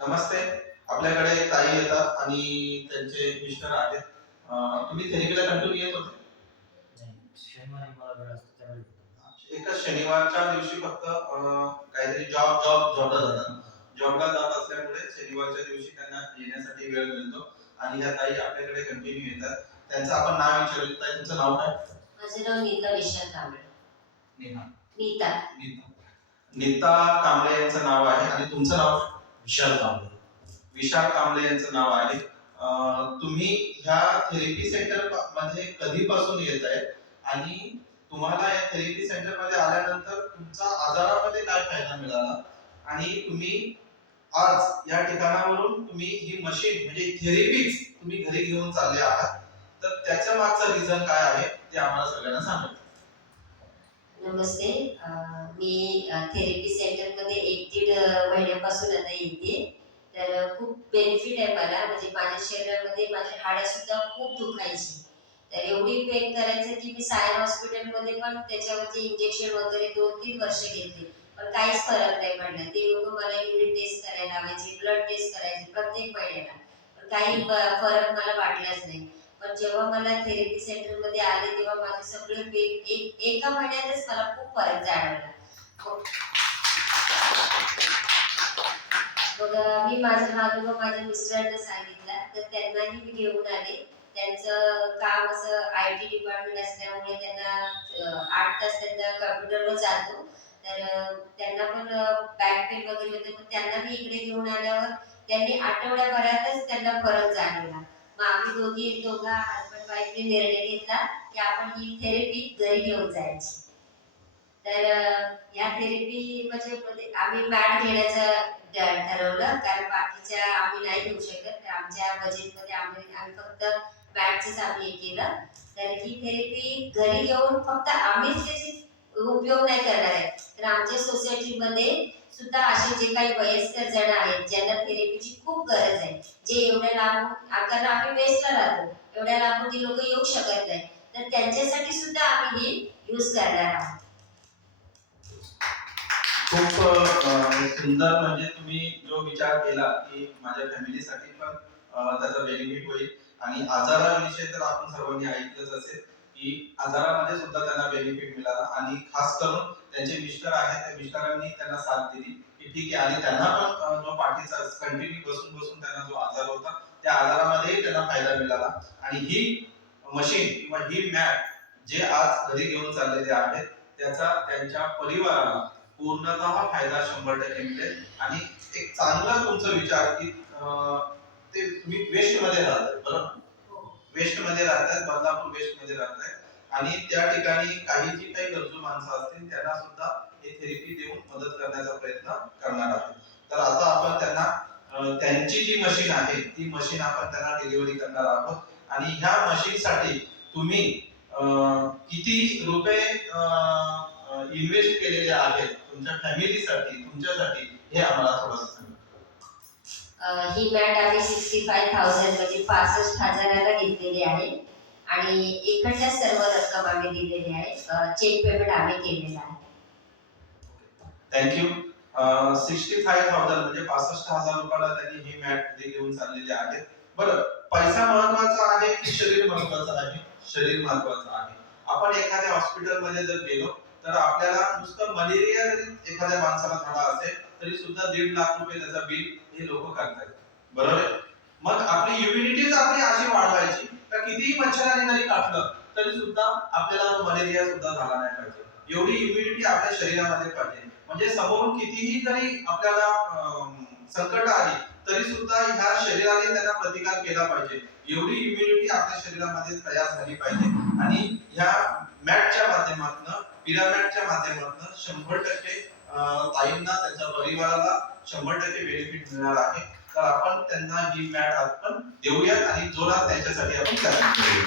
नमस्ते. आपल्याकडे एक ताई येतात आणि त्यांचे मिस्टर आहेत. तुम्ही थेरपीला कंटिन्यू येत होते? नाही, शनिवारी मला वेळ असतो त्यावेळी येतो. एका शनिवारच्या दिवशी फक्त काहीतरी जॉबला जातात. जॉबला जात असल्यामुळे शनिवारच्या दिवशी त्यांना येण्यासाठी वेळ मिळतो आणि ह्या ताई आपल्याकडे कंटिन्यू येतात. त्यांचं आपण नाव विचारू. ताई तुमचं नाव काय? माझं नाव नीता विशाल कांबळे. नेहा. नीता. नीता. नीता कांबळे यांचं नाव आहे आणि तुमचं नाव? विशाल कांबळे. विशाल कांबळे यांचं नाव आहे. तुम्ही ह्या थेरपी सेंटर मध्ये कधीपासून येत आहे आणि तुम्हाला या थेरपी सेंटर मध्ये आल्यानंतर तुमचा आजारामध्ये काय फायदा मिळाला आणि तुम्ही आज या ठिकाणावरून तुम्ही ही मशीन म्हणजे थेरपीच तुम्ही घरी घेऊन चालले आहात, तर त्याच्या मागचं रिझन काय आहे ते आम्हाला सगळ्यांना सांगा. नमस्ते. मी थेरपी सेंटरमध्ये 1-1.5 महिन्यापासून आता येते. तर खूप बेनिफिट आहे मला. म्हणजे माझ्या शरीरामध्ये माझी हाडं सुद्धा खूप दुखायची. तर एवढी पेन करायचं की मी सायन हॉस्पिटलमध्ये पण त्याच्यावरती इंजेक्शन वगैरे 2-3 वर्ष घेतली, पण काहीच फरक नाही पडला. ते लोक मला युरिन टेस्ट करायला लावायचे, ब्लड टेस्ट करायचे प्रत्येक महिन्याला, पण काही फरक मला वाटलाच नाही. पण जेव्हा मला थेरपी सेंटरमध्ये आले तेव्हा माझे सगळे पेन एका महिन्यातच मला खूप फरक जाणवला. मग मी माझा हा अनुभव माझ्या मिस्टरांना सांगितला, तर त्यांनाही मी घेऊन आले. त्यांचं काम असं IT डिपार्टमेंट असल्यामुळे त्यांना 8 तास त्यांना कम्प्युटरवर जातो. तर त्यांना पण बॅक पेन वगैरे होते, पण त्यांना मी इकडे घेऊन आल्यावर त्यांनी आठवड्याभरातच त्यांना फरक जाणवला. मग आम्ही दोघा हसबंड वाईफने निर्णय घेतला की आपण ही थेरपी घरी घेऊन जायची. तर या थेरपी म्हणजे आम्ही मॅट घेण्याचं ठरवलं, कारण बाकीच्या आम्ही नाही घेऊ शकत. आमच्या बजेटमध्ये आम्ही फक्त मॅटचंच आम्ही हे केलं. तर ही थेरपी घरी घेऊन फक्त आम्हीच त्याची उपयोग नाही करणार आहे, तर आमच्या सोसायटीमध्ये सुद्धा असे जे काही वयस्कर जण आहेत ज्यांना थेरपीची खूप गरज आहे, जे एवढ्या लांबून कारण आम्ही वेस्टला राहतो, एवढ्या लांबून ती लोक येऊ शकत नाही, तर त्यांच्यासाठी सुद्धा आम्ही ही यूज करणार आहोत. खूप सुंदर. म्हणजे तुम्ही जो विचार केला की माझ्या फॅमिलीसाठी पण त्याचा बेनिफिट होईल आणि आजाराविषयी तर आपण सर्वांनी ऐकलंच असेल की आजारामध्ये सुद्धा त्यांना बेनिफिट मिळाला आणि खास करून त्यांचे मिस्टर आहेत, त्या मिस्टरांनी त्यांना साथ दिली की ठीक आहे आणि त्यांना पण जो पाठीचा कंटिन्यू बसून बसून त्यांना जो आजार होता त्या आजारामध्ये त्यांना फायदा मिळाला आणि ही मशीन किंवा ही मॅट जे आज घरी घेऊन चाललेले आहेत त्याचा त्यांच्या परिवाराला पूर्णतः फायदा 100% मिळेल आणि एक चांगला तुमचा विचार की ते तुम्ही वेस्ट मध्ये राहताय, बरोबर? वेस्ट मध्ये राहतात, बदलापूर वेस्ट मध्ये राहतात आणि त्या ठिकाणी काही जी काही गरजू माणसं असतील त्यांना सुद्धा हे थेरपी देऊन मदत करण्याचा प्रयत्न करणार आहोत. तर आता आपण त्यांना त्यांची जी मशीन आहे ती मशीन आपण त्यांना डिलिव्हरी करणार आहोत आणि ह्या मशीन साठी तुम्ही किती रुपये इन्व्हेस्ट केलेले आहेत तुमच्या फॅमिलीसाठी, तुमच्यासाठी, हे आम्हाला थोडंसं सांगा. ही मॅट आम्ही 65,000 म्हणजे 65,000ला घेतलेली आहे आणि इकडच्या सर्व रक्कम आम्ही दिलेली आहे. चेक पेमेंट आम्ही केलेला आहे. थँक्यू. 65,000 म्हणजे 65,000 रुपयाला त्यांनी ही मॅट घेऊन चाललेली आहे. बरं, पैसा महत्वाचा आहे की शरीर महत्वाचं आहे? शरीर महत्वाचं आहे. आपण एखाद्या हॉस्पिटलमध्ये जर गेलो तर आपल्याला नुसतं मलेरिया जरी एखाद्या माणसाला झाला असेल तरी सुद्धा 1.5 लाख रुपये त्याचा बिल हे लोक करतात, बरोबर आहे? मग आपली इम्युनिटीच आपली अशी वाढवायची तर कितीही मच्छराने जरी काटलं तरी सुद्धा आपल्याला मलेरिया सुद्धा झाला नाही पाहिजे. एवढी इम्युनिटी आपल्या शरीरामध्ये पाहिजे. म्हणजे समोरून कितीही जरी आपल्याला संकट आली तरी सुद्धा ह्या शरीराने त्यांना प्रतिकार केला पाहिजे. एवढी इम्युनिटी आपल्या शरीरामध्ये तयार झाली पाहिजे आणि ह्या मॅटच्या माध्यमातून, पिरामॅटच्या माध्यमातून 100% ताईंना त्यांच्या परिवाराला 100% बेनिफिट मिळणार आहे. तर आपण त्यांना ही मॅट आपण देऊयात आणि जोरात त्यांच्यासाठी आपण प्रयत्न करूया.